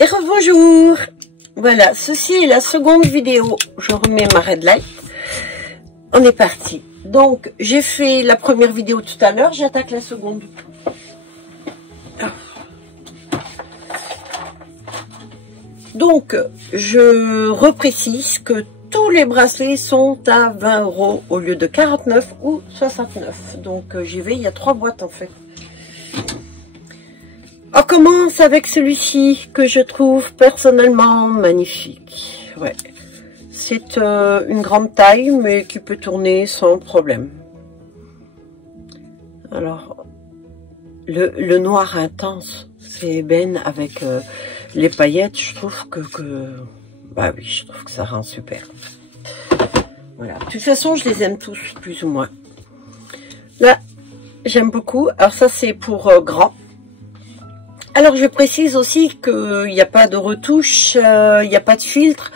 Et rebonjour. Voilà, ceci est la seconde vidéo. Je remets ma red light. On est parti. Donc, j'ai fait la première vidéo tout à l'heure. J'attaque la seconde. Donc, je reprécise que tous les bracelets sont à 20 € au lieu de 49 ou 69. Donc, j'y vais. Il y a 3 boîtes en fait. On commence avec celui-ci que je trouve personnellement magnifique. Ouais, c'est une grande taille mais qui peut tourner sans problème. Alors, le noir intense, c'est ébène avec les paillettes. Je trouve que bah oui, je trouve que ça rend super. Voilà. De toute façon, je les aime tous plus ou moins. Là, j'aime beaucoup. Alors ça, c'est pour grand. Alors, je précise aussi qu'il n'y a pas de retouche, il n'y a pas de filtre.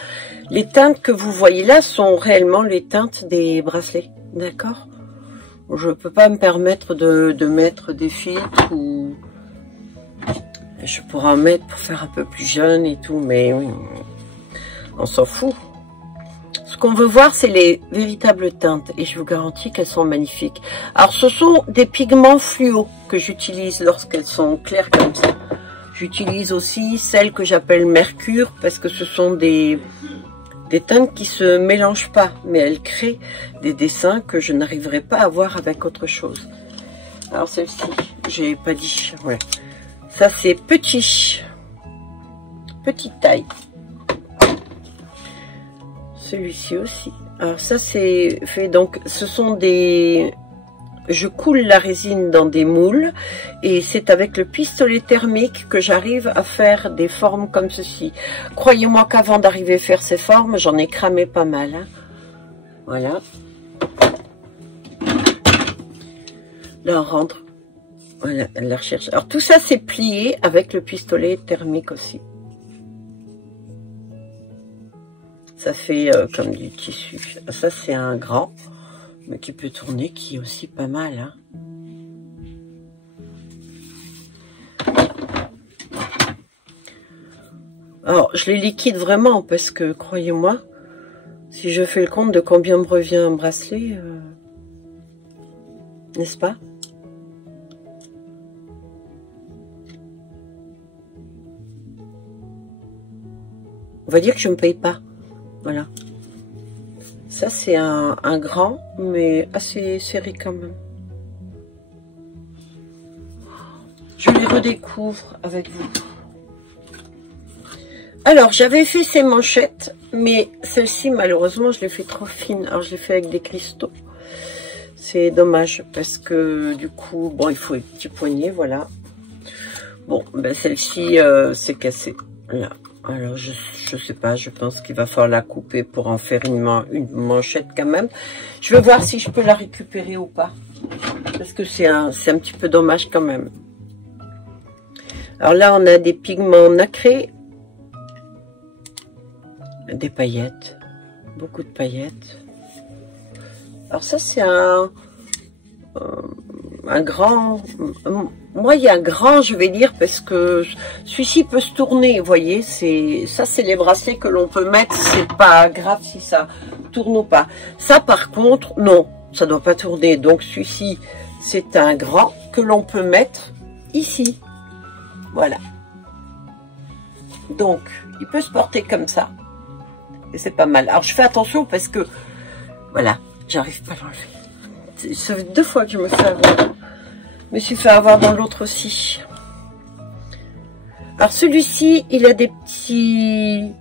Les teintes que vous voyez là sont réellement les teintes des bracelets, d'accord? Je ne peux pas me permettre de mettre des filtres ou... Je pourrais en mettre pour faire un peu plus jeune et tout, mais oui, on s'en fout. Ce qu'on veut voir, c'est les véritables teintes et je vous garantis qu'elles sont magnifiques. Alors, ce sont des pigments fluo que j'utilise lorsqu'elles sont claires comme ça. J'utilise aussi celles que j'appelle mercure parce que ce sont des teintes qui se mélangent pas, mais elles créent des dessins que je n'arriverai pas à voir avec autre chose. Alors, celle-ci, j'ai pas dit, ouais. Ça, c'est petite taille. Celui-ci aussi. Alors ça c'est fait, donc ce sont des... Je coule la résine dans des moules et c'est avec le pistolet thermique que j'arrive à faire des formes comme ceci. Croyez-moi qu'avant d'arriver à faire ces formes, j'en ai cramé pas mal. Hein. Voilà. Là on rentre. Voilà, elle la recherche. Alors tout ça c'est plié avec le pistolet thermique aussi. Ça fait comme du tissu. Ça, c'est un grand, mais qui peut tourner, qui est aussi pas mal. Hein. Alors, je les liquide vraiment, parce que, croyez-moi, si je fais le compte de combien me revient un bracelet, n'est-ce pas? On va dire que je ne me paye pas. Voilà. Ça, c'est un grand, mais assez serré quand même. Je les redécouvre avec vous. Alors, j'avais fait ces manchettes, mais celle-ci, malheureusement, je l'ai fait trop fine. Alors, je l'ai fait avec des cristaux. C'est dommage, parce que, du coup, bon, il faut un petit poignet, voilà. Bon, ben celle-ci, c'est cassé. Là. Alors, je sais pas, je pense qu'il va falloir la couper pour en faire une manchette quand même. Je vais voir si je peux la récupérer ou pas. Parce que c'est un petit peu dommage quand même. Alors là, on a des pigments nacrés. Des paillettes. Beaucoup de paillettes. Alors ça, c'est un grand... Moi, il y a un grand, je vais dire, parce que celui-ci peut se tourner, vous voyez. Ça, c'est les bracelets que l'on peut mettre. C'est pas grave si ça tourne ou pas. Ça, par contre, non, ça doit pas tourner. Donc, celui-ci, c'est un grand que l'on peut mettre ici. Voilà. Donc, il peut se porter comme ça. Et c'est pas mal. Alors, je fais attention parce que, voilà, j'arrive pas à l'enlever. Ça fait 2 fois que je me fais avoir. Je me suis fait avoir dans l'autre aussi. Alors celui-ci, il a des petits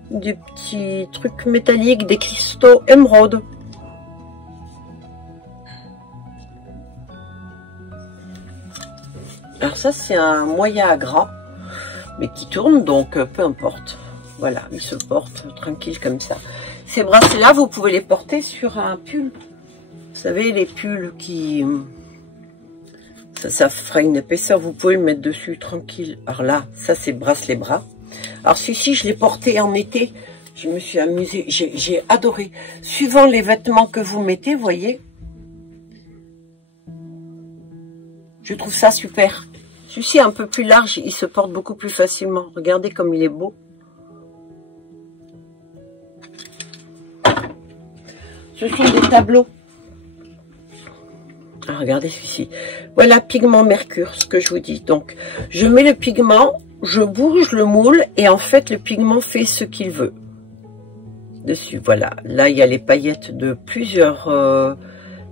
trucs métalliques, des cristaux émeraude. Alors ça, c'est un moyen à grand, mais qui tourne, donc peu importe. Voilà, il se porte tranquille comme ça. Ces bracelets-là, vous pouvez les porter sur un pull. Vous savez, les pulls qui... Ça fera une épaisseur, vous pouvez le mettre dessus tranquille. Alors là, ça c'est bracelet bras. Alors celui-ci, je l'ai porté en été. Je me suis amusée, j'ai adoré. Suivant les vêtements que vous mettez, vous voyez. Je trouve ça super. Celui-ci est un peu plus large, il se porte beaucoup plus facilement. Regardez comme il est beau. Ce sont des tableaux. Ah, regardez celui-ci. Voilà, pigment mercure, ce que je vous dis. Donc, je mets le pigment, je bouge le moule et en fait, le pigment fait ce qu'il veut. Dessus, voilà. Là, il y a les paillettes de plusieurs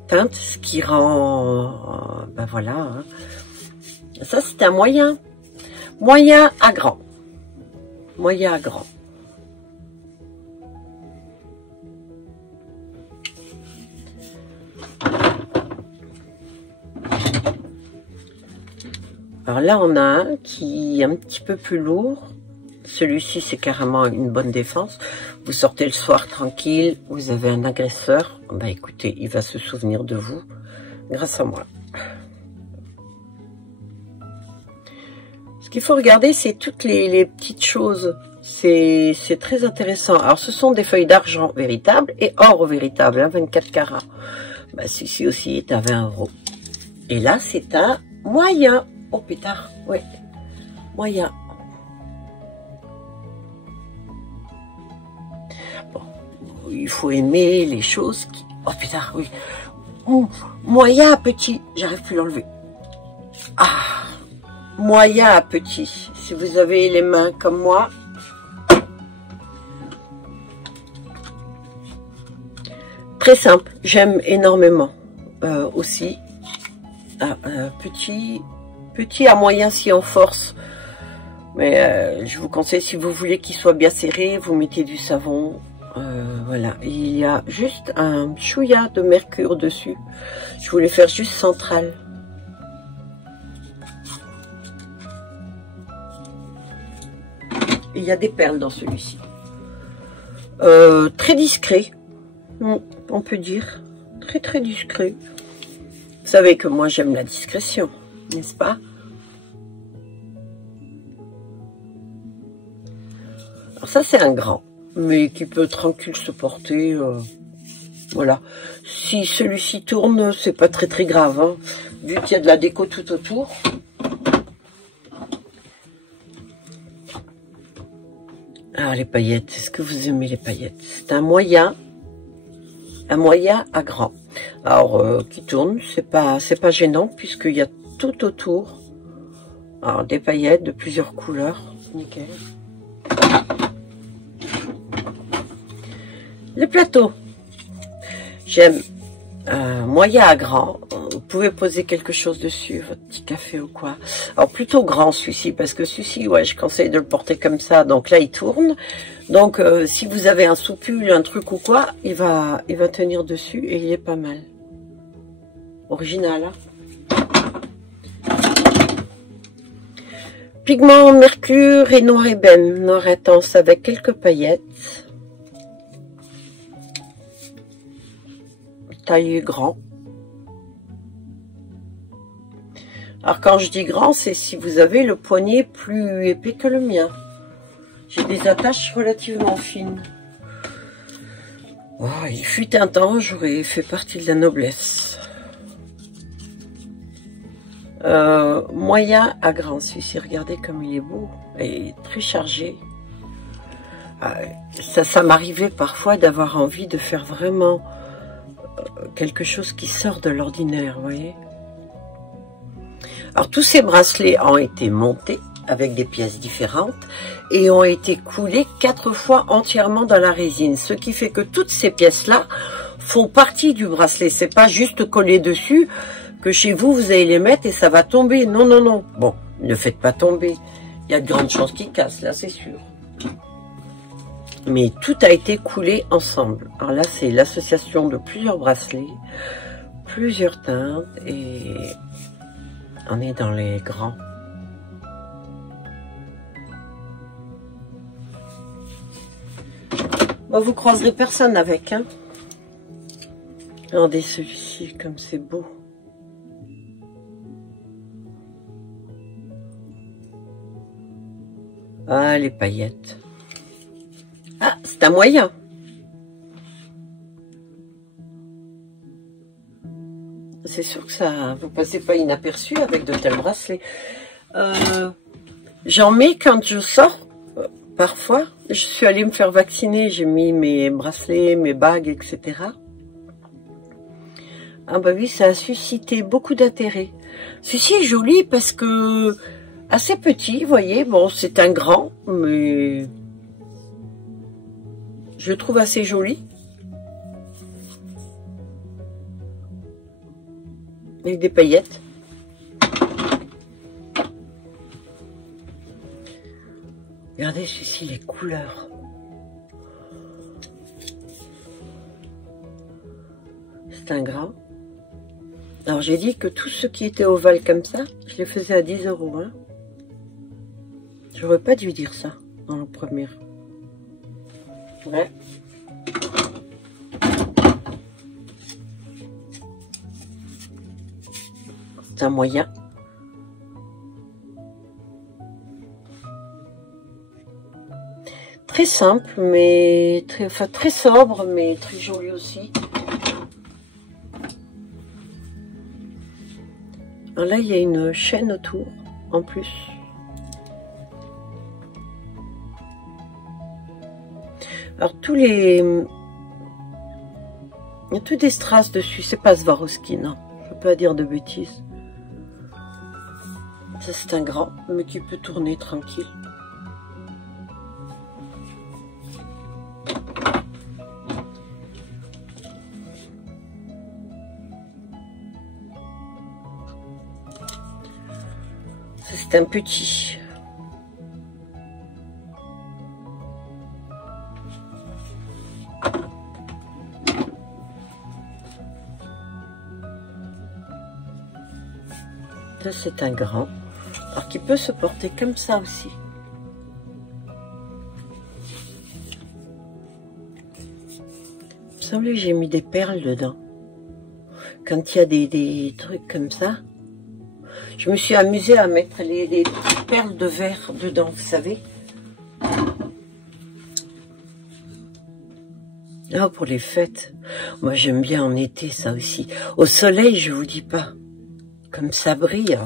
teintes, ce qui rend... ben voilà. Hein. Ça, c'est un moyen. Moyen à grand. Moyen à grand. Alors là, on a un qui est un petit peu plus lourd. Celui-ci, c'est carrément une bonne défense. Vous sortez le soir tranquille, vous avez un agresseur. Ben écoutez, il va se souvenir de vous grâce à moi. Ce qu'il faut regarder, c'est toutes les petites choses. C'est très intéressant. Alors, ce sont des feuilles d'argent véritables et or véritable, hein, 24 carats. Ben, celui-ci aussi est à 20 €. Et là, c'est un moyen. Oh pétard, ouais, moyen. Bon, il faut aimer les choses qui... Oh pétard, oui. Moyen à petit, j'arrive plus à l'enlever. Ah, moyen à petit. Si vous avez les mains comme moi. Très simple, j'aime énormément aussi. Petit à moyen si en force, mais je vous conseille, si vous voulez qu'il soit bien serré, vous mettez du savon, voilà. Il y a juste un chouïa de mercure dessus, je voulais faire juste central. Il y a des perles dans celui-ci, très discret, on peut dire, très discret. Vous savez que moi j'aime la discrétion, n'est-ce pas? Alors ça c'est un grand, mais qui peut tranquille se porter, voilà. Si celui-ci tourne, c'est pas très grave, hein, vu qu'il y a de la déco tout autour. Alors les paillettes, est-ce que vous aimez les paillettes? C'est un moyen à grand. Alors qui tourne, c'est pas gênant puisqu'il y a tout autour. Alors des paillettes de plusieurs couleurs, nickel. Le plateau, j'aime moyen à grand. Vous pouvez poser quelque chose dessus, votre petit café ou quoi. Alors plutôt grand celui-ci, parce que celui-ci, ouais, je conseille de le porter comme ça. Donc là, il tourne. Donc si vous avez un soupul, un truc ou quoi, il va tenir dessus et il est pas mal. Original, hein. Pigment mercure et noir ébène, noir intense avec quelques paillettes. Taille grand. Alors quand je dis grand, c'est si vous avez le poignet plus épais que le mien. J'ai des attaches relativement fines. Oh, il fut un temps, j'aurais fait partie de la noblesse. Moyen à grand, celui-ci, regardez comme il est beau. Et très chargé. Ça m'arrivait parfois d'avoir envie de faire vraiment quelque chose qui sort de l'ordinaire, vous voyez. Alors tous ces bracelets ont été montés avec des pièces différentes et ont été coulés 4 fois entièrement dans la résine, ce qui fait que toutes ces pièces là font partie du bracelet. C'est pas juste collé dessus que chez vous vous allez les mettre et ça va tomber. Non. Bon, ne faites pas tomber, il y a de grandes chances qu'ils cassent, là c'est sûr. Mais tout a été coulé ensemble. Alors là, c'est l'association de plusieurs bracelets, plusieurs teintes, et on est dans les grands. Bon, vous croiserez personne avec, hein. Regardez celui-ci, comme c'est beau. Ah, les paillettes. Ah, c'est un moyen. C'est sûr que ça, vous passez pas inaperçu avec de tels bracelets. J'en mets quand je sors. Parfois, je suis allée me faire vacciner. J'ai mis mes bracelets, mes bagues, etc. Ah bah oui, ça a suscité beaucoup d'intérêt. Ceci est joli parce que assez petit, vous voyez. Bon, c'est un grand, mais je le trouve assez joli. Avec des paillettes. Regardez celui-ci, les couleurs. C'est un grand. Alors j'ai dit que tous ceux qui étaient ovales comme ça, je les faisais à 10 €. Hein. J'aurais pas dû dire ça dans le premier. Ouais. C'est un moyen. Très simple, mais très sobre, mais très joli aussi. Alors là, il y a une chaîne autour, en plus. Alors tous les... Il y a tous des strass dessus, c'est pas Swarovski, non. Je peux pas dire de bêtises. Ça c'est un grand, mais qui peut tourner tranquille. Ça c'est un petit. Ça c'est un grand. Alors qui peut se porter comme ça aussi. Il me semble que j'ai mis des perles dedans. Quand il y a des trucs comme ça, je me suis amusée à mettre les petites perles de verre dedans, vous savez. Là, pour les fêtes, moi j'aime bien en été ça aussi. Au soleil, je vous dis pas. Comme ça brille.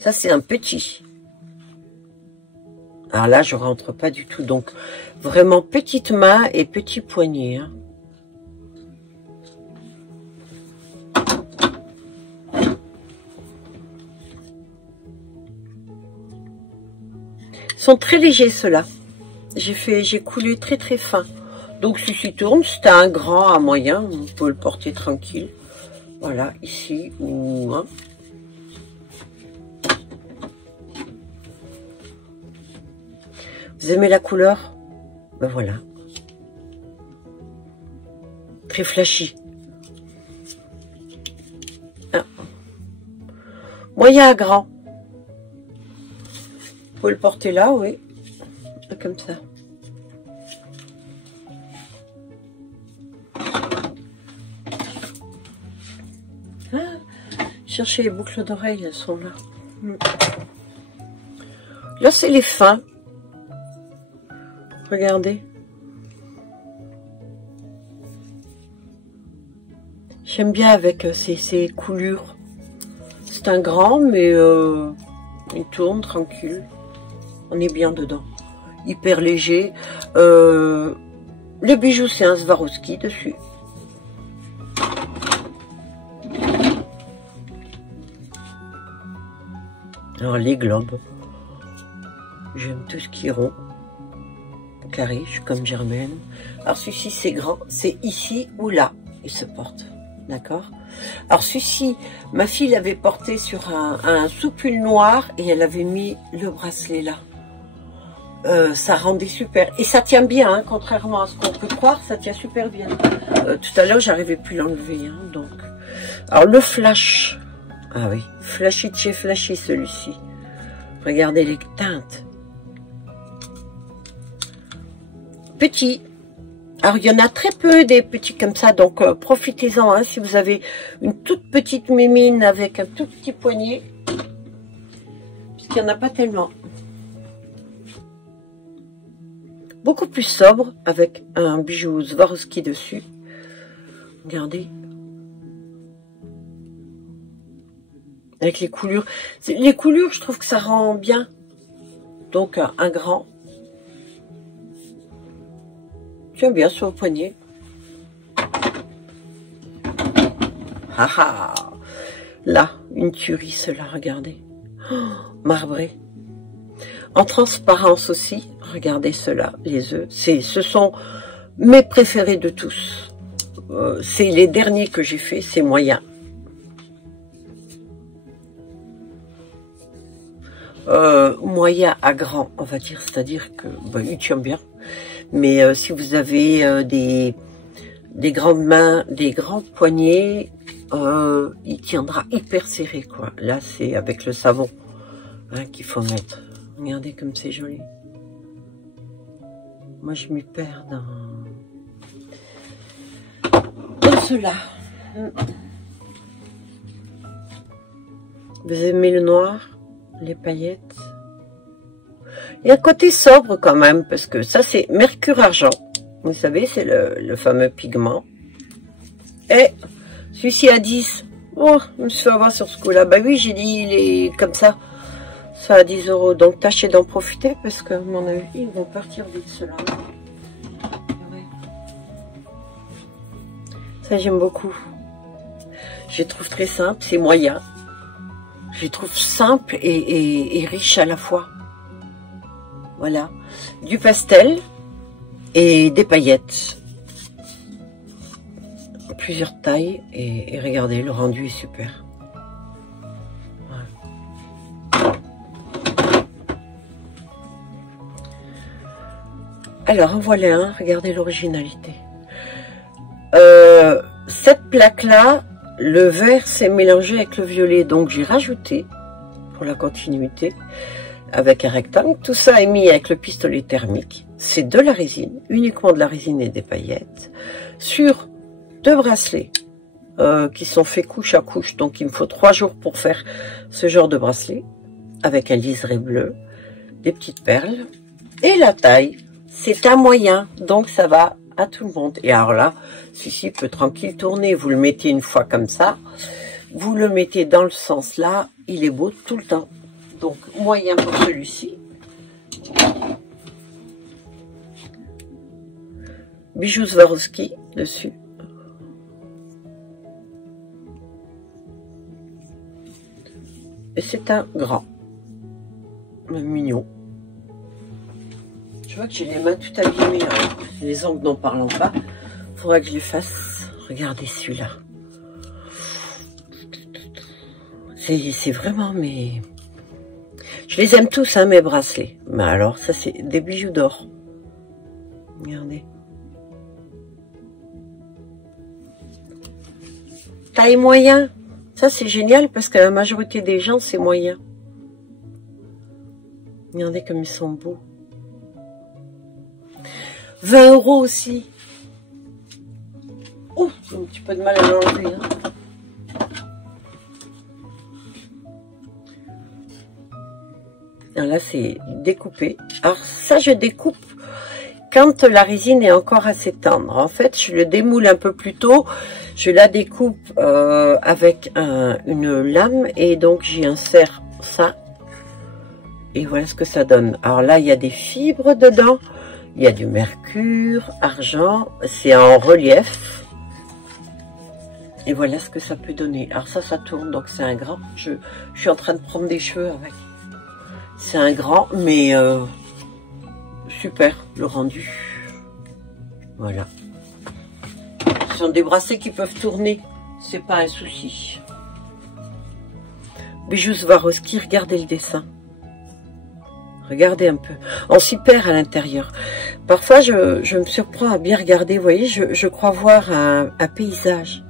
Ça, c'est un petit. Alors là, je rentre pas du tout. Donc, vraiment petite main et petit poignet. Hein. Ils sont très légers, ceux-là. J'ai coulé très très fin. Donc, celui-ci tourne. C'était un grand à moyen. Vous pouvez le porter tranquille. Voilà, ici ou... Hein. Vous aimez la couleur? Ben voilà. Très flashy. Ah. Moyen à grand. Vous pouvez le porter là, oui. Comme ça. Ah, cherchez les boucles d'oreilles, elles sont là. Là, c'est les fins. Regardez. J'aime bien avec ces coulures. C'est un grand, mais il tourne tranquille. On est bien dedans. Hyper léger. Le bijou, c'est un Swarovski dessus. Alors, les globes. J'aime tout ce qui est rond. Carré, je suis comme Germaine. Alors celui-ci c'est grand, c'est ici ou là, il se porte, d'accord. Alors celui-ci, ma fille l'avait porté sur un sous-pull noir et elle avait mis le bracelet là. Ça rendait super et ça tient bien, hein, contrairement à ce qu'on peut croire, ça tient super bien. Tout à l'heure j'arrivais plus à l'enlever, hein, donc. Alors le flash, ah oui, flashy de chez flashy celui-ci. Regardez les teintes. Petit. Alors, il y en a très peu des petits comme ça, donc profitez-en hein, si vous avez une toute petite mémine avec un tout petit poignet, puisqu'il n'y en a pas tellement. Beaucoup plus sobre, avec un bijou Swarovski dessus. Regardez. Avec les coulures. Les coulures, je trouve que ça rend bien. Donc, un grand. Tiens bien sur le poignet. Ah ah. Là, une tuerie, cela, regardez. Oh, marbré. En transparence aussi, regardez cela, les œufs. Ce sont mes préférés de tous. C'est les derniers que j'ai fait, c'est moyen. Moyen à grand, on va dire, c'est-à-dire que il tient bien. Mais si vous avez des grandes mains, des grands poignets, il tiendra hyper serré, quoi. Là, c'est avec le savon hein, qu'il faut mettre. Regardez comme c'est joli. Moi, je m'y perds dans cela. Vous aimez le noir, les paillettes? Il y a un côté sobre quand même, parce que ça, c'est mercure argent. Vous savez, c'est le fameux pigment. Et celui-ci à 10. Oh, je me suis fait avoir sur ce coup-là. Bah oui, j'ai dit, il est comme ça. Ça à 10 €. Donc, tâchez d'en profiter, parce que, à mon avis, ils vont partir vite, ceux-là. Ça, j'aime beaucoup. Je les trouve très simples, c'est moyen. Je les trouve simples et riches à la fois. Voilà. Du pastel et des paillettes. Plusieurs tailles. Et regardez, le rendu est super. Voilà. Alors, en voilà un. Regardez l'originalité. Cette plaque-là, le vert s'est mélangé avec le violet, donc j'ai rajouté, pour la continuité, avec un rectangle. Tout ça est mis avec le pistolet thermique. C'est de la résine, uniquement de la résine et des paillettes, sur 2 bracelets qui sont faits couche à couche. Donc il me faut 3 jours pour faire ce genre de bracelet, avec un liseré bleu, des petites perles. Et la taille, c'est un moyen, donc ça va à tout le monde. Et alors là, celui-ci peut tranquille tourner. Vous le mettez une fois comme ça, vous le mettez dans le sens là, il est beau tout le temps. Donc moyen pour celui-ci. Bijoux Swarovski dessus. Et c'est un grand, mignon. Je vois que j'ai les mains tout abîmées, hein. Les ongles n'en parlons pas. Faudra que je les fasse. Regardez celui-là. C'est vraiment mes... Je les aime tous, hein, mes bracelets. Mais alors, ça, c'est des bijoux d'or. Regardez. Taille moyen. Ça, c'est génial parce que la majorité des gens, c'est moyen. Regardez comme ils sont beaux. 20 € aussi. Oh, j'ai un petit peu de mal à l'enlever. Hein. Alors là, c'est découpé. Alors ça, je découpe quand la résine est encore assez tendre. En fait, je le démoule un peu plus tôt. Je la découpe avec une lame et donc j'y insère ça. Et voilà ce que ça donne. Alors là, il y a des fibres dedans. Il y a du mercure, argent. C'est en relief. Et voilà ce que ça peut donner. Alors ça, ça tourne. Donc c'est un grand. Je suis en train de prendre des cheveux avec. C'est un grand, mais super le rendu. Voilà. Ce sont des bracelets qui peuvent tourner. C'est pas un souci. Bijoux Swarovski, regardez le dessin. Regardez un peu. On s'y perd à l'intérieur. Parfois, je me surprends à bien regarder. Vous voyez, je crois voir un paysage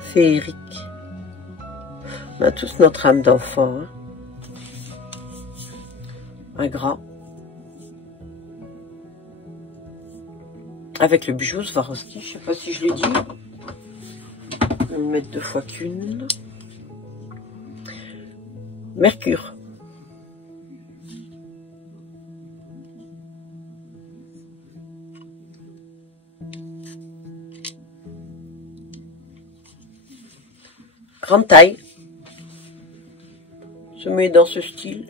féerique. On a tous notre âme d'enfant. Hein. Un grand. Avec le bijou Swarovski. Je ne sais pas si je l'ai dit. Je vais me mettre 2 fois qu'une. Mercure. Grande taille. Se met dans ce style.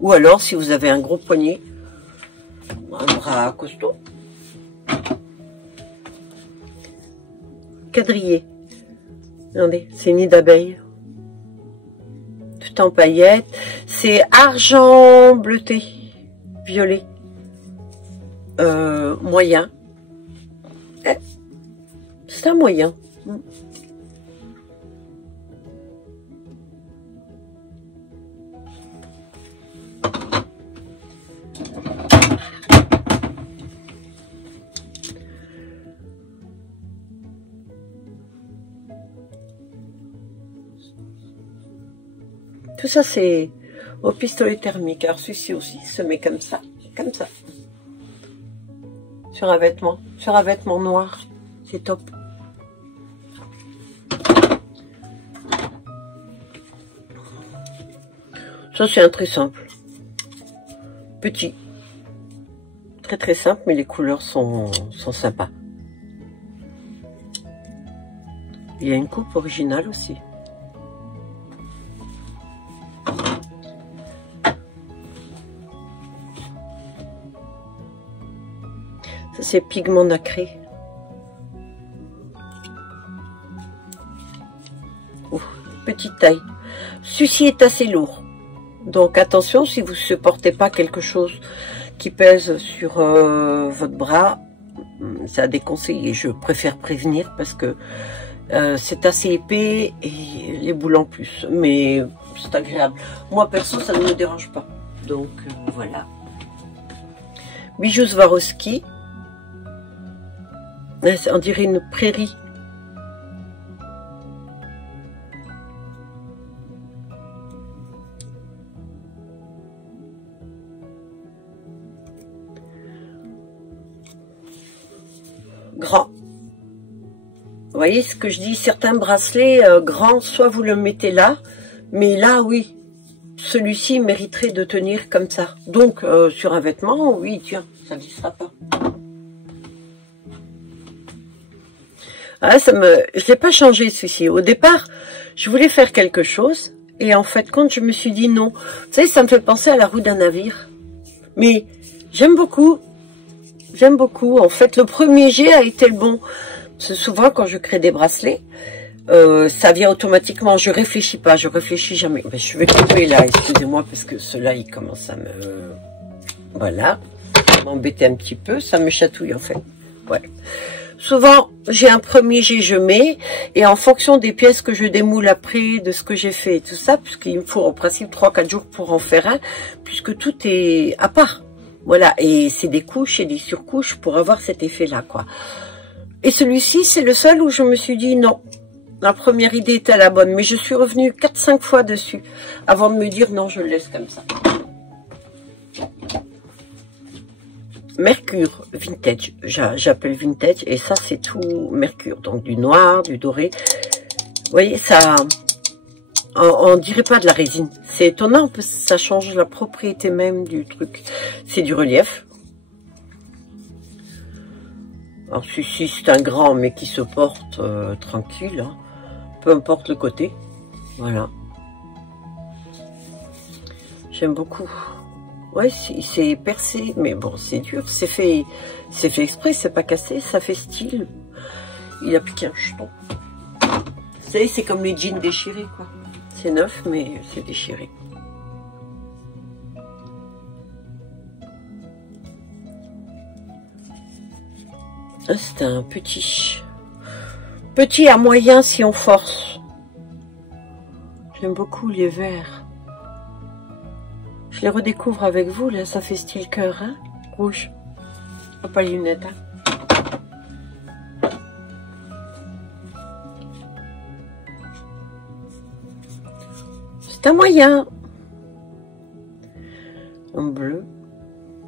Ou alors, si vous avez un gros poignet, un bras costaud. quadrillé. Regardez, c'est nid d'abeille. Tout en paillettes. C'est argent bleuté, violet. Moyen. C'est un moyen. Tout ça, c'est au pistolet thermique. Alors, celui-ci aussi se met comme ça. Sur un vêtement noir. C'est top. Ça, c'est un très simple. Petit. Très très simple, mais les couleurs sont sympas. Il y a une coupe originale aussi. Ça, c'est pigment nacré. Petite taille. Celui-ci est assez lourd. Donc attention, si vous ne supportez pas quelque chose qui pèse sur votre bras, c'est à déconseiller. Je préfère prévenir parce que c'est assez épais et les boules en plus. Mais c'est agréable. Moi perso, ça ne me dérange pas. Donc voilà. Bijoux Swarovski. On dirait une prairie. Grand. Vous voyez ce que je dis, certains bracelets grands, soit vous le mettez là, mais là, oui, celui-ci mériterait de tenir comme ça. Donc, sur un vêtement, oui, tiens, ça ne glissera pas. Ah, je l'ai pas changé celui-ci. Au départ, je voulais faire quelque chose, et en fait, quand je me suis dit non, vous savez, ça me fait penser à la roue d'un navire. Mais j'aime beaucoup. J'aime beaucoup. En fait, le premier jet a été le bon. C'est souvent quand je crée des bracelets, ça vient automatiquement. Je réfléchis pas, je réfléchis jamais. Mais je vais couper là, excusez-moi, parce que cela il commence à me... Voilà. M'embêter un petit peu. Ça me chatouille, en fait. Ouais. Souvent, j'ai un premier jet, je mets, et en fonction des pièces que je démoule après, de ce que j'ai fait et tout ça, puisqu'il me faut en principe 3-4 jours pour en faire un, puisque tout est à part. Voilà, et c'est des couches et des surcouches pour avoir cet effet-là, quoi. Et celui-ci, c'est le seul où je me suis dit non. La première idée était la bonne, mais je suis revenue 4-5 fois dessus, avant de me dire non, je le laisse comme ça. Mercure vintage, j'appelle vintage, et ça c'est tout mercure, donc du noir, du doré. Vous voyez, ça, on dirait pas de la résine. C'est étonnant parce que ça change la propriété même du truc. C'est du relief. Alors celui-ci c'est un grand mais qui se porte tranquille, hein. Peu importe le côté. Voilà. J'aime beaucoup. Ouais, c'est percé, mais bon, c'est dur. C'est fait exprès, c'est pas cassé, ça fait style. Il a piqué un jeton. Vous savez, c'est comme les jeans déchirés, quoi. C'est neuf, mais c'est déchiré. Ah, c'est un petit à moyen si on force. J'aime beaucoup les verts. Je les redécouvre avec vous, là, ça fait style cœur, hein, rouge. Oh, pas les lunettes, hein. C'est un moyen. En bleu.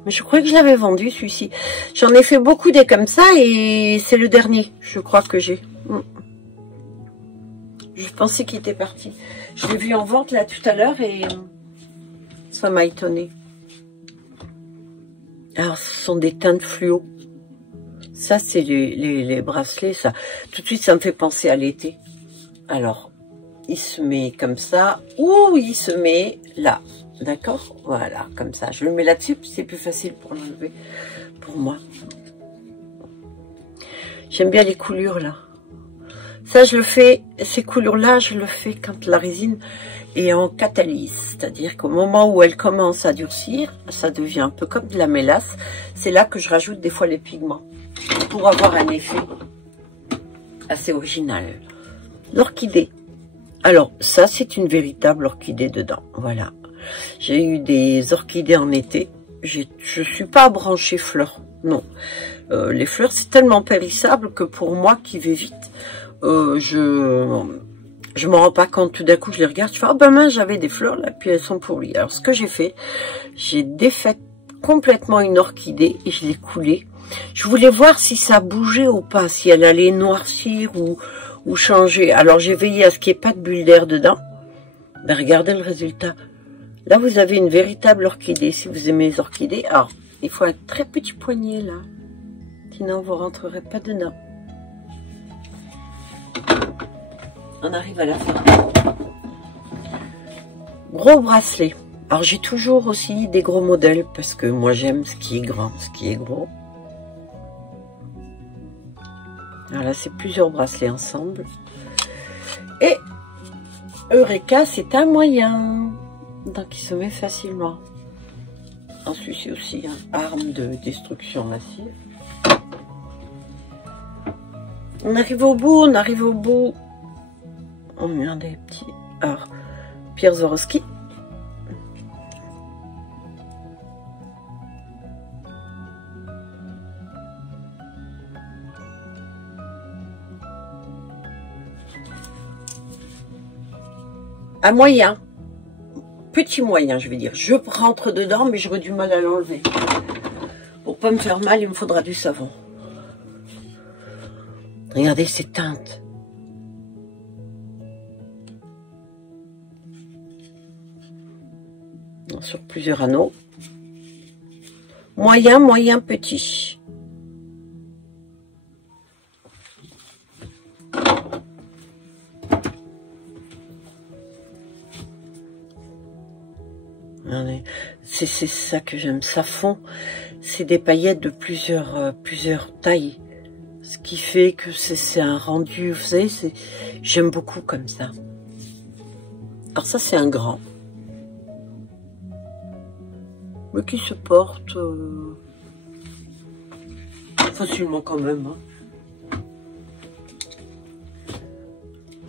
Mais je crois que je l'avais vendu, celui-ci. J'en ai fait beaucoup des comme ça, et c'est le dernier, je crois que j'ai. Je pensais qu'il était parti. Je l'ai vu en vente, là, tout à l'heure, et... ça m'a étonné. Alors, ce sont des teintes fluo. Ça, c'est les bracelets, ça. Tout de suite, ça me fait penser à l'été. Alors, il se met comme ça, ou il se met là. D'accord? Voilà, comme ça. Je le mets là-dessus, c'est plus facile pour l'enlever, pour moi. J'aime bien les coulures, là. Ça, je le fais, ces coulures-là, je le fais quand la résine est en catalyse. C'est-à-dire qu'au moment où elle commence à durcir, ça devient un peu comme de la mélasse. C'est là que je rajoute des fois les pigments pour avoir un effet assez original. L'orchidée. Alors, ça, c'est une véritable orchidée dedans. Voilà. J'ai eu des orchidées en été. Je suis pas branchée fleurs. Non. Les fleurs, c'est tellement périssable que pour moi, qui vais vite, je m'en rends pas compte. Tout d'un coup, je les regarde, je fais, ah ben mince, j'avais des fleurs là, puis elles sont pourries. Alors, ce que j'ai fait, j'ai défait complètement une orchidée et je l'ai coulée. Je voulais voir si ça bougeait ou pas, si elle allait noircir ou changer. Alors, j'ai veillé à ce qu'il n'y ait pas de bulle d'air dedans. Ben, regardez le résultat. Là, vous avez une véritable orchidée. Si vous aimez les orchidées, alors, il faut un très petit poignet là. Sinon, vous ne rentrerez pas dedans. On arrive à la fin. Gros bracelet. Alors, j'ai toujours aussi des gros modèles parce que moi, j'aime ce qui est grand, ce qui est gros. Alors là, c'est plusieurs bracelets ensemble. Et Eureka, c'est un moyen. Donc, il se met facilement. Ensuite, c'est aussi une arme de destruction massive. On arrive au bout, on arrive au bout. On met des petits. Alors, Pierre Swarovski. Un moyen. Petit moyen, je vais dire. Je rentre dedans, mais j'aurais du mal à l'enlever. Pour pas me faire mal, il me faudra du savon. Regardez ces teintes. Sur plusieurs anneaux. Moyen, moyen, petit. C'est ça que j'aime. Ça fond. C'est des paillettes de plusieurs tailles. Ce qui fait que c'est un rendu, vous savez, j'aime beaucoup comme ça. Alors ça, c'est un grand. Mais qui se porte facilement quand même. Hein.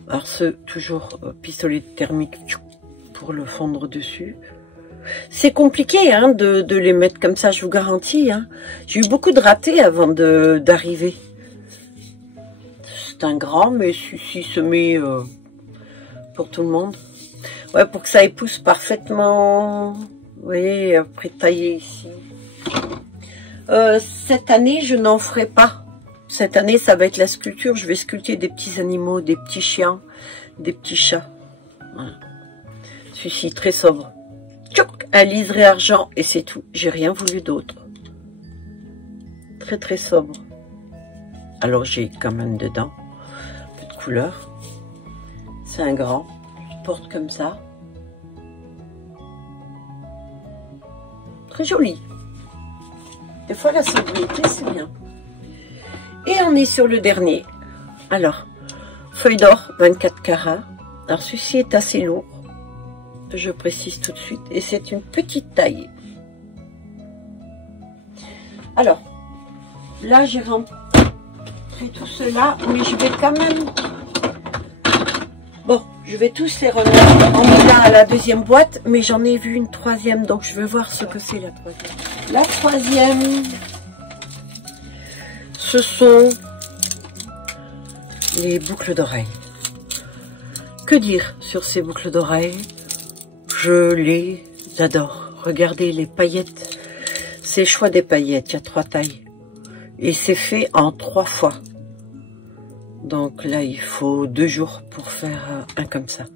Alors toujours pistolet thermique pour le fondre dessus. C'est compliqué hein, de les mettre comme ça, je vous garantis. Hein. J'ai eu beaucoup de ratés avant d'arriver. C'est un grand, mais celui-ci se met pour tout le monde. Ouais, pour que ça épouse parfaitement. Vous voyez, après tailler ici. Cette année, je n'en ferai pas. Cette année, ça va être la sculpture. Je vais sculpter des petits animaux, des petits chiens, des petits chats. Voilà. Celui-ci, très sobre. Un liseré argent et c'est tout. J'ai rien voulu d'autre. Très, très sobre. Alors, j'ai quand même dedans un peu de couleur. C'est un grand. Je porte comme ça. Très joli. Des fois, la sobriété, c'est bien. Et on est sur le dernier. Alors, feuille d'or, 24 carats. Alors, celui-ci est assez lourd. Je précise tout de suite. Et c'est une petite taille. Alors, là, j'ai rentré tout cela. Mais je vais quand même... Bon, je vais tous les remettre en mettant à la deuxième boîte. Mais j'en ai vu une troisième. Donc, je vais voir ce que c'est la troisième. La troisième, ce sont les boucles d'oreilles. Que dire sur ces boucles d'oreilles? Je les adore. Regardez les paillettes. C'est le choix des paillettes. Il y a 3 tailles. Et c'est fait en 3 fois. Donc là, il faut 2 jours pour faire un comme ça.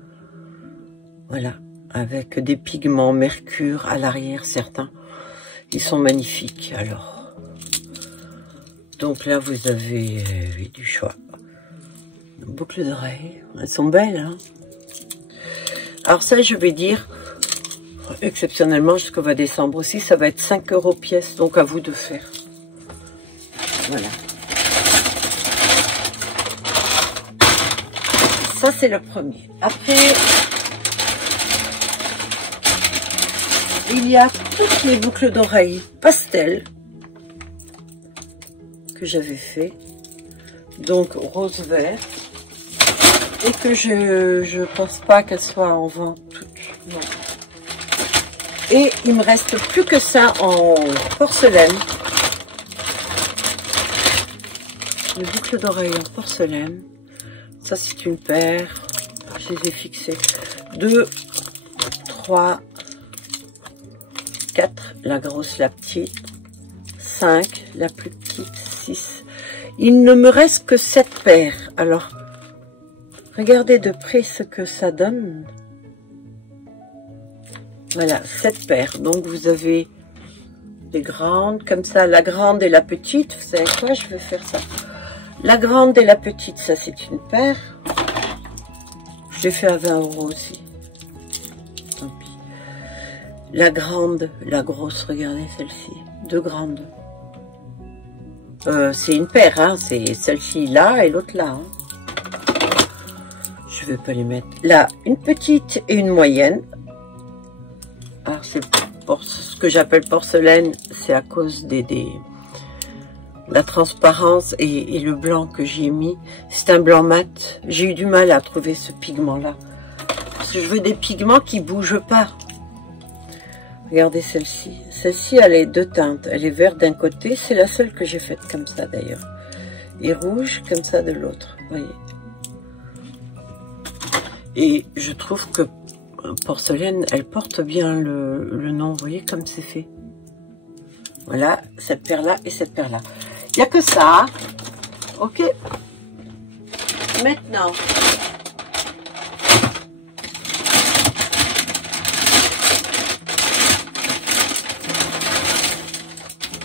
Voilà. Avec des pigments mercure à l'arrière, certains. Ils sont magnifiques. Alors. Donc là, vous avez du choix. Boucles d'oreilles. Elles sont belles, hein. Alors ça, je vais dire, exceptionnellement, jusqu'au mois de décembre aussi, ça va être 5 € pièce, donc à vous de faire. Voilà. Ça, c'est le premier. Après, il y a toutes les boucles d'oreilles pastel que j'avais fait. Donc, rose vert. Et que je pense pas qu'elles soient en vente toutes. Non. Et il me reste plus que ça en porcelaine. Les boucles d'oreilles en porcelaine. Ça, c'est une paire. Je les ai fixées. 2, 3, 4, la grosse, la petite. 5, la plus petite. 6. Il ne me reste que 7 paires. Alors, regardez de près ce que ça donne. Voilà, 7 paires. Donc, vous avez des grandes, comme ça, la grande et la petite. Vous savez quoi? Je vais faire ça. La grande et la petite, ça, c'est une paire. Je l'ai fait à 20 € aussi. Tant pis. La grande, la grosse, regardez celle-ci. 2 grandes. C'est une paire, hein. C'est celle-ci là et l'autre là. Hein. Je vais pas les mettre. Là, une petite et une moyenne. Alors, c'est ce que j'appelle porcelaine, c'est à cause la transparence et le blanc que j'ai mis. C'est un blanc mat. J'ai eu du mal à trouver ce pigment-là. Parce que je veux des pigments qui ne bougent pas. Regardez celle-ci. Celle-ci, elle est deux teintes. Elle est verte d'un côté. C'est la seule que j'ai faite comme ça, d'ailleurs. Et rouge, comme ça, de l'autre. Voyez. Et je trouve que porcelaine, elle porte bien le nom. Vous voyez comme c'est fait. Voilà, cette paire-là et cette paire-là. Il n'y a que ça. Ok. Maintenant,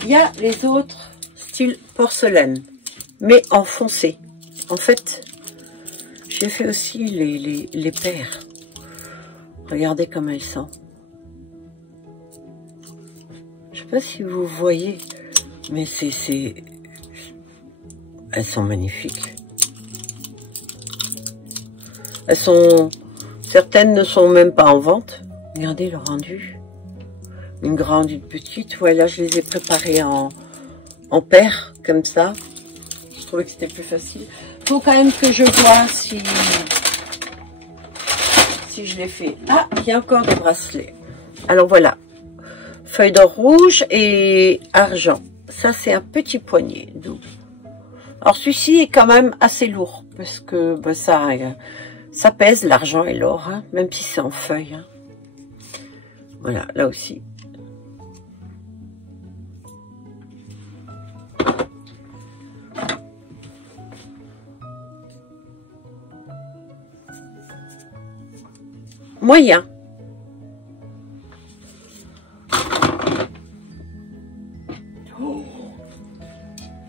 il y a les autres styles porcelaine, mais en foncé. En fait, j'ai fait aussi les paires. Regardez comme elles sont. Je ne sais pas si vous voyez, mais elles sont magnifiques. Certaines ne sont même pas en vente. Regardez le rendu. Une grande, une petite. Voilà, je les ai préparées en paires, comme ça. Je trouvais que c'était plus facile. Il faut quand même que je vois si je les fais. Ah, il y a encore des bracelets. Alors voilà. Feuille d'or rouge et argent. Ça, c'est un petit poignet double. Alors, celui-ci est quand même assez lourd. Parce que ben, ça pèse l'argent et l'or. Hein, même si c'est en feuille. Hein. Voilà, là aussi. Moyen. Oh.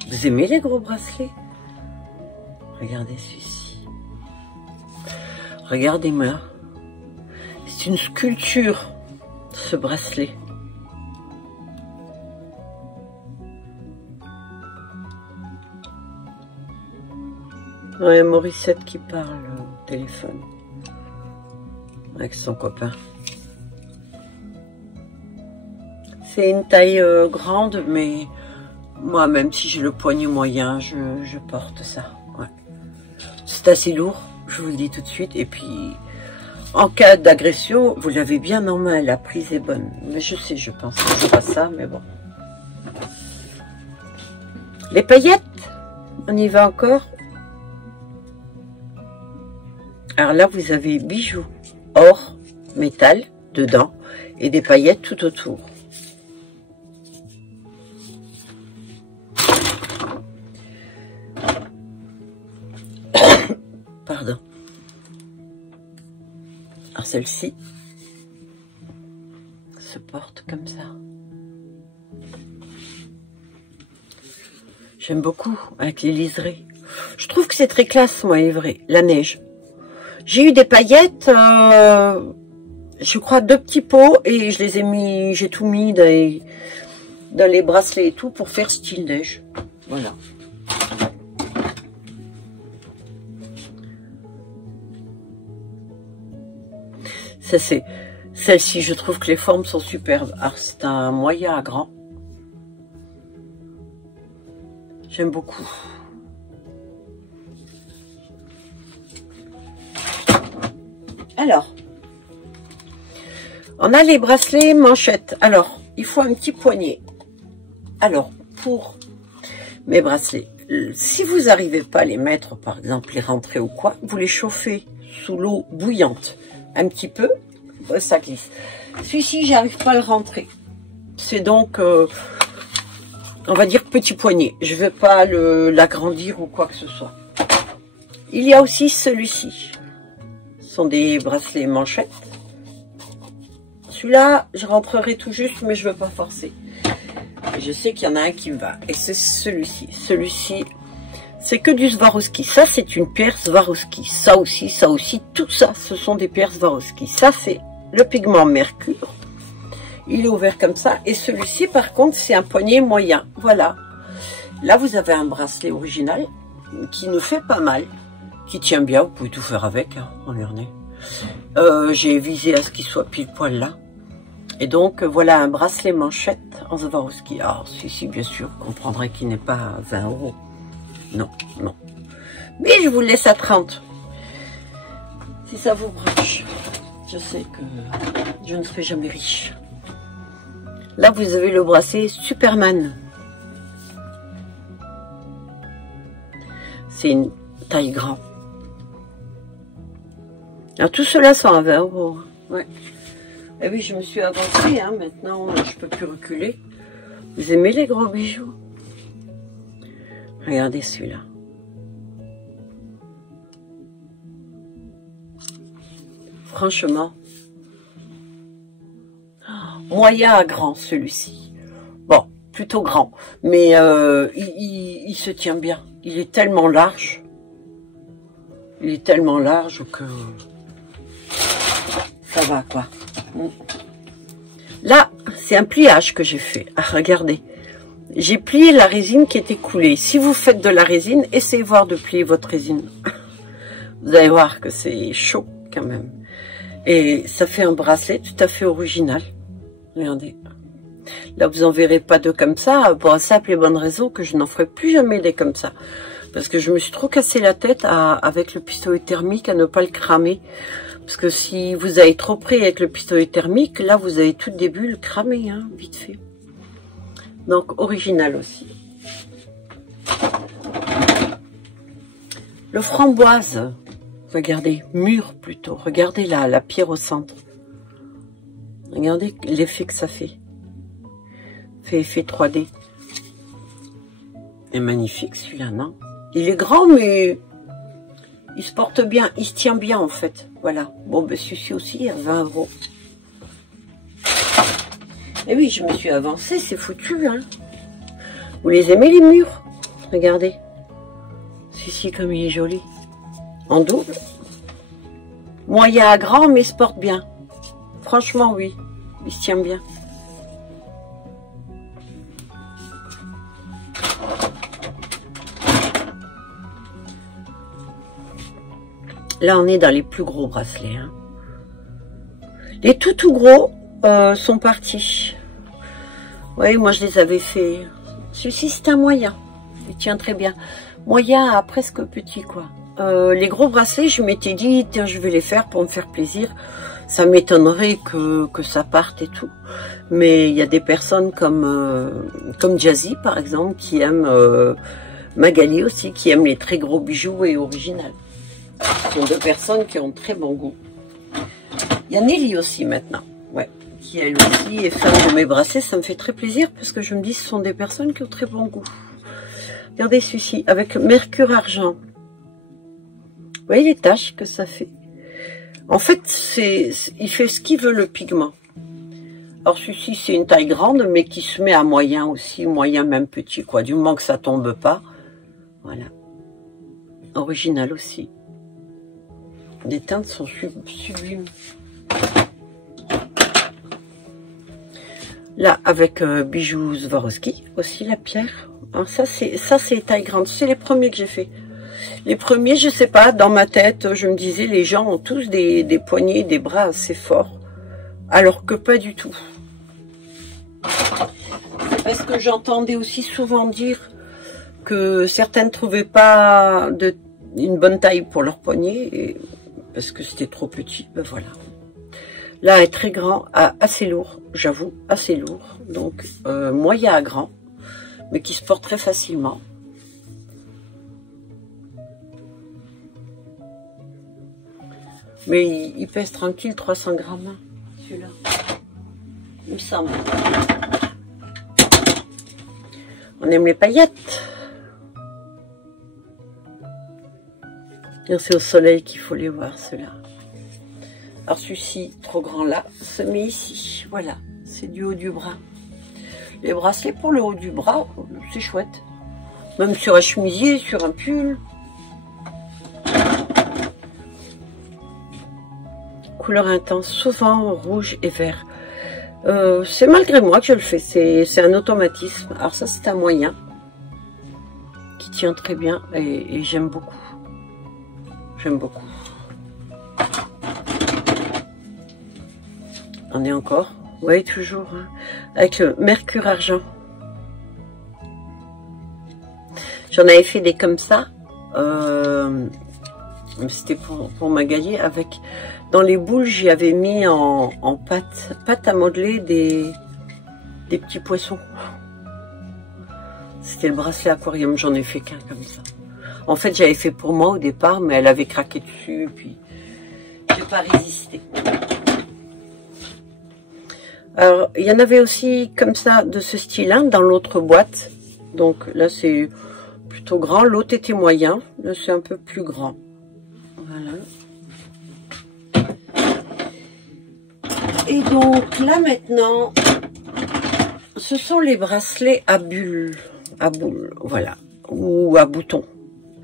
Vous aimez les gros bracelets? Regardez celui-ci. Regardez-moi. C'est une sculpture, ce bracelet. Ouais, Morissette qui parle au téléphone. Avec son copain. C'est une taille grande, mais moi, même si j'ai le poignet moyen, je porte ça. Ouais. C'est assez lourd, je vous le dis tout de suite. Et puis, en cas d'agression, vous l'avez bien en main, la prise est bonne. Mais je sais, je pense que c'est pas ça, mais bon. Les paillettes, on y va encore. Alors là, vous avez bijoux. Or, métal, dedans, et des paillettes tout autour. Pardon. Alors celle-ci se porte comme ça. J'aime beaucoup, avec les liserés. Je trouve que c'est très classe, moi, livré. La neige. J'ai eu des paillettes, je crois 2 petits pots, et je les ai mis, j'ai tout mis dans les bracelets et tout pour faire style neige. Voilà. Celle-ci, je trouve que les formes sont superbes. Alors, c'est un moyen à grand. J'aime beaucoup. Alors, on a les bracelets manchettes. Alors, il faut un petit poignet. Alors, pour mes bracelets, si vous n'arrivez pas à les mettre, par exemple, les rentrer ou quoi, vous les chauffez sous l'eau bouillante. Un petit peu, ça glisse. Celui-ci, j'arrive pas à le rentrer. C'est donc, on va dire petit poignet. Je ne vais pas l'agrandir ou quoi que ce soit. Il y a aussi celui-ci. Ce sont des bracelets manchettes. Celui-là, je rentrerai tout juste, mais je ne veux pas forcer. Je sais qu'il y en a un qui me va. Et c'est celui-ci. Celui-ci, c'est que du Swarovski. Ça, c'est une pierre Swarovski. Ça aussi, tout ça, ce sont des pierres Swarovski. Ça, c'est le pigment mercure. Il est ouvert comme ça. Et celui-ci, par contre, c'est un poignet moyen. Voilà. Là, vous avez un bracelet original qui nous fait pas mal. Qui tient bien. Vous pouvez tout faire avec. Hein, regardez. J'ai visé à ce qu'il soit pile poil là. Et donc, voilà un bracelet manchette en Swarovski. Alors, si, bien sûr, vous comprendrez qu'il n'est pas à 20 €. Non, non. Mais je vous le laisse à 30. Si ça vous branche. Je sais que je ne serai jamais riche. Là, vous avez le bracelet Superman. C'est une taille grande. Alors, tout cela sont à 20 €. Ouais. Et oui, je me suis avancée, hein. Maintenant, je peux plus reculer. Vous aimez les gros bijoux? Regardez celui-là. Franchement, moyen à grand celui-ci. Bon, plutôt grand, mais il se tient bien. Il est tellement large. Il est tellement large que ça va, quoi. Là, c'est un pliage que j'ai fait. Ah, regardez. J'ai plié la résine qui était coulée. Si vous faites de la résine, essayez voir de plier votre résine. Vous allez voir que c'est chaud quand même. Et ça fait un bracelet tout à fait original. Regardez. Là, vous n'en verrez pas deux comme ça, pour la simple et bonne raison que je n'en ferai plus jamais des comme ça. Parce que je me suis trop cassé la tête avec le pistolet thermique à ne pas le cramer. Parce que si vous avez trop pris avec le pistolet thermique, là, vous avez tout des bulles cramées, hein, vite fait. Donc, original aussi. Le framboise, regardez, mûr plutôt. Regardez là, la pierre au centre. Regardez l'effet que ça fait. Fait effet 3D. Il est magnifique celui-là, non? Il est grand, mais il se porte bien, il se tient bien en fait. Voilà. Bon, ben celui-ci aussi à 20 €. Et oui, je me suis avancée, c'est foutu, hein. Vous les aimez les murs? Regardez. Celui-ci, comme il est joli. En double. Moyen à grand, mais il se porte bien. Franchement, oui. Il se tient bien. Là, on est dans les plus gros bracelets. Hein. Les tout gros sont partis. Oui, moi, je les avais fait. Celui-ci, c'est un moyen. Il tient très bien. Moyen à presque petit, quoi. Les gros bracelets, je m'étais dit, tiens, je vais les faire pour me faire plaisir. Ça m'étonnerait que ça parte et tout. Mais il y a des personnes comme Jazzy, par exemple, qui aiment, Magali aussi, qui aiment les très gros bijoux et original. Ce sont deux personnes qui ont très bon goût. Il y a Nelly aussi maintenant, ouais, qui elle aussi est fan de mes bracelets. Ça me fait très plaisir parce que je me dis ce sont des personnes qui ont très bon goût. Regardez celui-ci avec mercure argent. Vous voyez les taches que ça fait? En fait, il fait ce qu'il veut le pigment. Alors celui-ci c'est une taille grande mais qui se met à moyen aussi, moyen même petit quoi, du moment que ça tombe pas. Voilà. Original aussi. Les teintes sont sublimes. Là, avec bijoux Swarovski, aussi la pierre. Alors ça c'est taille grande. C'est les premiers que j'ai fait. Les premiers, je sais pas, dans ma tête, je me disais, les gens ont tous des poignets, des bras assez forts, alors que pas du tout. C'est parce que j'entendais aussi souvent dire que certaines ne trouvaient pas une bonne taille pour leur poignet, et, parce que c'était trop petit, ben voilà. Là, est très grand, assez lourd, j'avoue, assez lourd, donc moyen à grand, mais qui se porte très facilement. Mais il pèse tranquille 300 grammes, celui-là. Il me semble. On aime les paillettes. C'est au soleil qu'il faut les voir, ceux-là. Alors celui-ci, trop grand là, se met ici. Voilà, c'est du haut du bras. Les bracelets pour le haut du bras, c'est chouette. Même sur un chemisier, sur un pull. Couleur intense, souvent rouge et vert. C'est malgré moi que je le fais, c'est un automatisme. Alors ça, c'est un moyen qui tient très bien et j'aime beaucoup. J'aime beaucoup. On est encore, oui, toujours, hein, avec le mercure argent. J'en avais fait des comme ça. C'était pour Magali. Avec, dans les boules, j'y avais mis en pâte à modeler des petits poissons. C'était le bracelet aquarium. J'en ai fait qu'un comme ça. En fait, j'avais fait pour moi au départ, mais elle avait craqué dessus, et puis j'ai pas résisté. Alors, il y en avait aussi comme ça, de ce style-là, dans l'autre boîte. Donc là, c'est plutôt grand. L'autre était moyen. Là, c'est un peu plus grand. Voilà. Et donc, là, maintenant, ce sont les bracelets à bulles. À boules, voilà. Ou à boutons,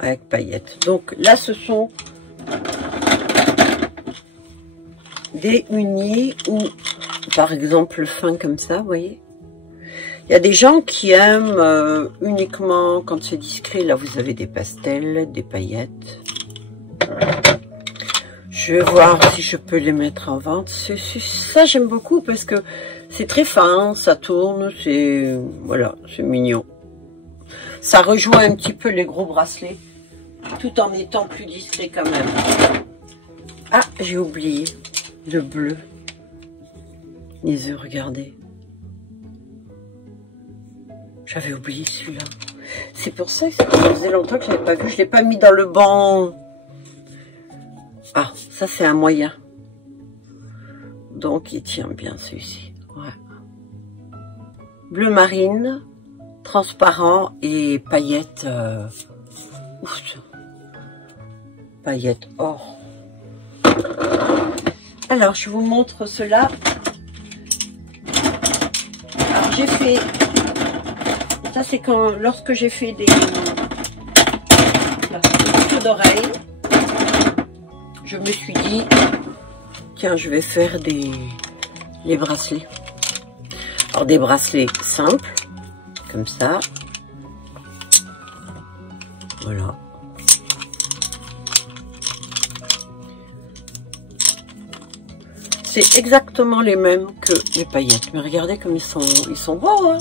avec paillettes. Donc, là, ce sont des unis ou... Par exemple, fin comme ça, vous voyez. Il y a des gens qui aiment uniquement quand c'est discret. Là, vous avez des pastels, des paillettes. Je vais voir si je peux les mettre en vente. Ça, j'aime beaucoup parce que c'est très fin, ça tourne, c'est... Voilà, c'est mignon. Ça rejoint un petit peu les gros bracelets, tout en étant plus discret quand même. Ah, j'ai oublié le bleu. Les œufs, regardez. J'avais oublié celui-là. C'est pour ça que ça faisait longtemps que je l'avais pas vu. Je l'ai pas mis dans le banc. Ah, ça c'est un moyen. Donc il tient bien celui-ci. Ouais. Bleu marine, transparent et paillettes. Ouf, paillettes or. Alors je vous montre cela. Alors j'ai fait, ça c'est quand, lorsque j'ai fait des boucles d'oreilles, je me suis dit, tiens, je vais faire les bracelets. Alors des bracelets simples, comme ça. Voilà. C'est exactement les mêmes que les paillettes. Mais regardez comme ils sont beaux, hein.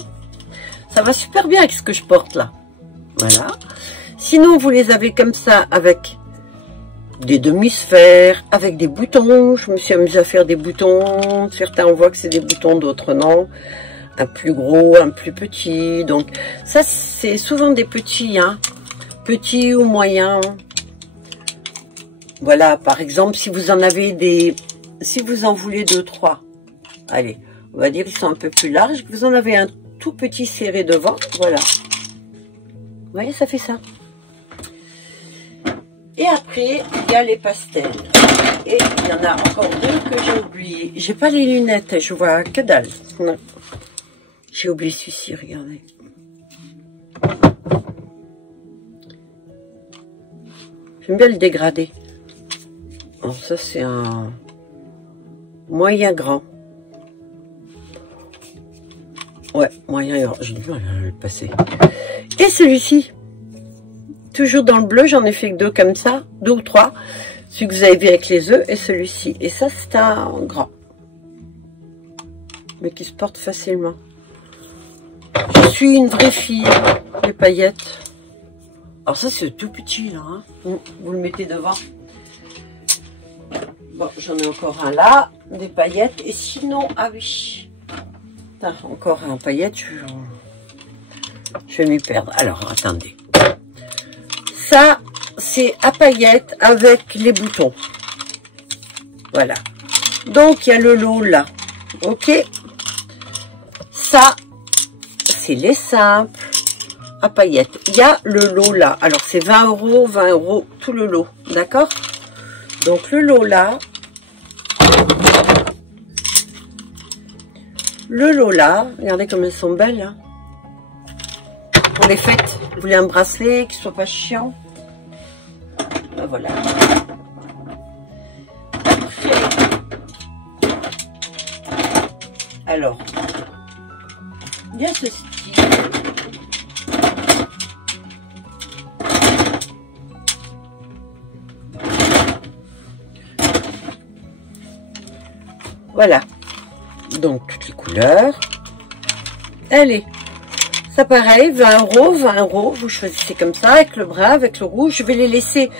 Ça va super bien avec ce que je porte là. Voilà. Sinon, vous les avez comme ça avec des demi-sphères, avec des boutons. Je me suis amusée à faire des boutons. Certains, on voit que c'est des boutons, d'autres non. Un plus gros, un plus petit. Donc, ça, c'est souvent des petits, hein. Petits ou moyens. Voilà, par exemple, si vous en avez des... Si vous en voulez 2, 3, allez, on va dire ils sont un peu plus larges. Vous en avez un tout petit serré devant, voilà. Vous voyez, ça fait ça. Et après, il y a les pastels. Et il y en a encore 2 que j'ai oublié. J'ai pas les lunettes, je vois que dalle. J'ai oublié celui-ci, regardez. J'aime bien le dégradé. Bon, ça c'est un... moyen grand. Ouais, moyen grand. J'ai du mal à le passer. Et celui-ci. Toujours dans le bleu, j'en ai fait que 2 comme ça, 2 ou 3. Celui que vous avez vu avec les œufs et celui-ci. Et ça, c'est un grand. Mais qui se porte facilement. Je suis une vraie fille, les paillettes. Alors ça, c'est tout petit, là. Hein. Vous le mettez devant. Bon, j'en ai encore un là, des paillettes. Et sinon, ah oui. Putain, encore un paillette, je vais m'y perdre. Alors, attendez. Ça, c'est à paillettes avec les boutons. Voilà. Donc, il y a le lot là. Ok. Ça, c'est les simples à paillettes. Il y a le lot là. Alors, c'est 20 €, 20 €, tout le lot. D'accord? Donc, le lot là. Le lot là. Regardez comme elles sont belles. Hein. Pour les fêtes, vous voulez un bracelet qui soit pas chiant. Ben voilà. Alors, il y a ce style. Voilà. Donc, toutes les couleurs. Allez. Ça pareil, 20 €, 20 €. Vous choisissez comme ça, avec le brun, avec le rouge. Je vais les laisser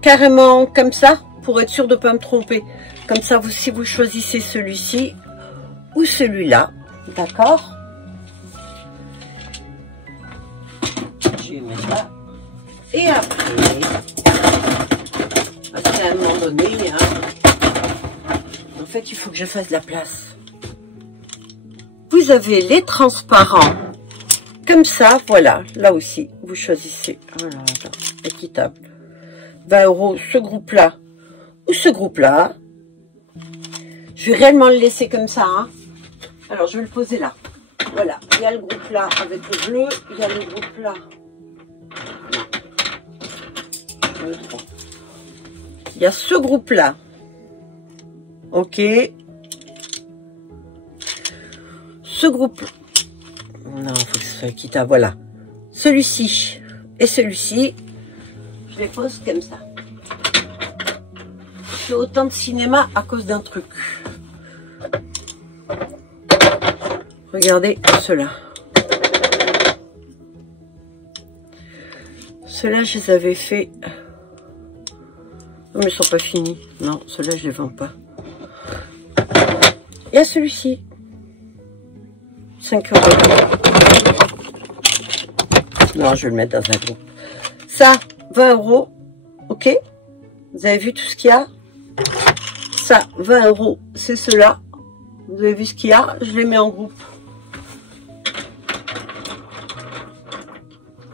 carrément comme ça, pour être sûr de ne pas me tromper. Comme ça, vous, si vous choisissez celui-ci ou celui-là, d'accord? Je vais mettre ça. Et après, parce qu'à un moment donné, hein, en fait, il faut que je fasse de la place. Vous avez les transparents. Comme ça, voilà, là aussi, vous choisissez. Voilà, équitable. 20 € ce groupe-là ou ce groupe-là. Je vais réellement le laisser comme ça. Hein. Alors, je vais le poser là. Voilà, il y a le groupe là avec le bleu, il y a le groupe là. Il y a ce groupe-là. Ok. Ce groupe. Non, il faut que ce soit équitable. Voilà. Celui-ci et celui-ci, je les pose comme ça. Je fais autant de cinéma à cause d'un truc. Regardez ceux-là. Ceux-là, je les avais fait. Non, mais ils sont pas finis. Non, ceux-là, je les vends pas. Il y a celui-ci. 5 €. Non, je vais le mettre dans un groupe. Ça, 20 €. Ok. Vous avez vu tout ce qu'il y a. Ça, 20 €. C'est cela. Vous avez vu ce qu'il y a. Je les mets en groupe.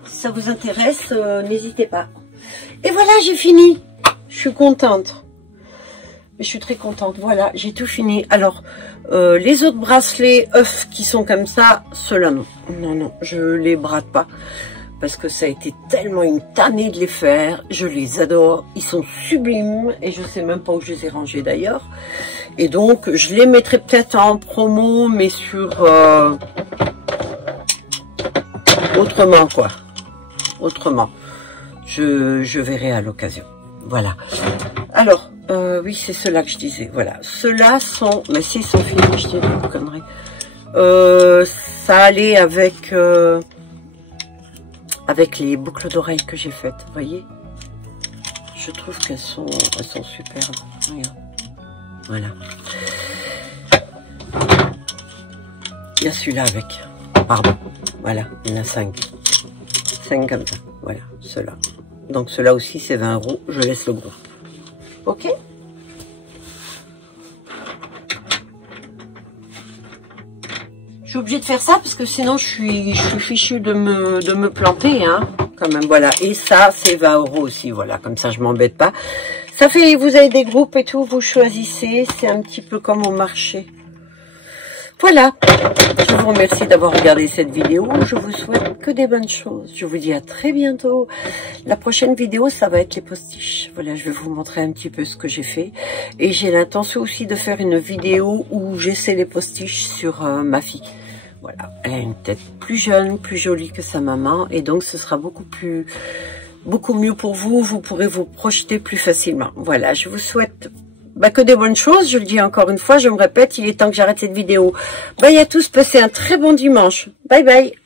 Si ça vous intéresse, n'hésitez pas. Et voilà, j'ai fini. Je suis contente. Je suis très contente. Voilà, j'ai tout fini. Alors, les autres bracelets œufs qui sont comme ça, ceux-là, non. Non, non, je les brade pas. Parce que ça a été tellement une tannée de les faire. Je les adore. Ils sont sublimes. Et je sais même pas où je les ai rangés d'ailleurs. Et donc, je les mettrai peut-être en promo, mais sur... autrement, quoi. Autrement. Je verrai à l'occasion. Voilà. Alors, oui, c'est ceux-là que je disais. Voilà. Ceux-là sont... Mais s'ils sont finis, je dis des conneries. Ça allait avec les boucles d'oreilles que j'ai faites. Vous voyez? Je trouve qu'elles sont superbes. Regarde. Voilà. Il y a celui-là avec. Pardon. Voilà. Il y en a 5. 5 comme ça. Voilà. Ceux-là. Donc ceux-là aussi, c'est 20 €. Je laisse le groupe. Ok? Je suis obligée de faire ça parce que sinon je suis fichue de me planter, hein, quand même, voilà. Et ça, c'est 20 € aussi, voilà, comme ça je m'embête pas. Ça fait, vous avez des groupes et tout, vous choisissez, c'est un petit peu comme au marché. Voilà, je vous remercie d'avoir regardé cette vidéo, je vous souhaite que des bonnes choses. Je vous dis à très bientôt. La prochaine vidéo, ça va être les postiches. Voilà, je vais vous montrer un petit peu ce que j'ai fait. Et j'ai l'intention aussi de faire une vidéo où j'essaie les postiches sur ma fille. Voilà, elle a une tête plus jeune, plus jolie que sa maman. Et donc, ce sera beaucoup plus beaucoup mieux pour vous. Vous pourrez vous projeter plus facilement. Voilà, je vous souhaite que des bonnes choses. Je le dis encore une fois, je me répète, il est temps que j'arrête cette vidéo. Bye à tous, passez un très bon dimanche. Bye bye.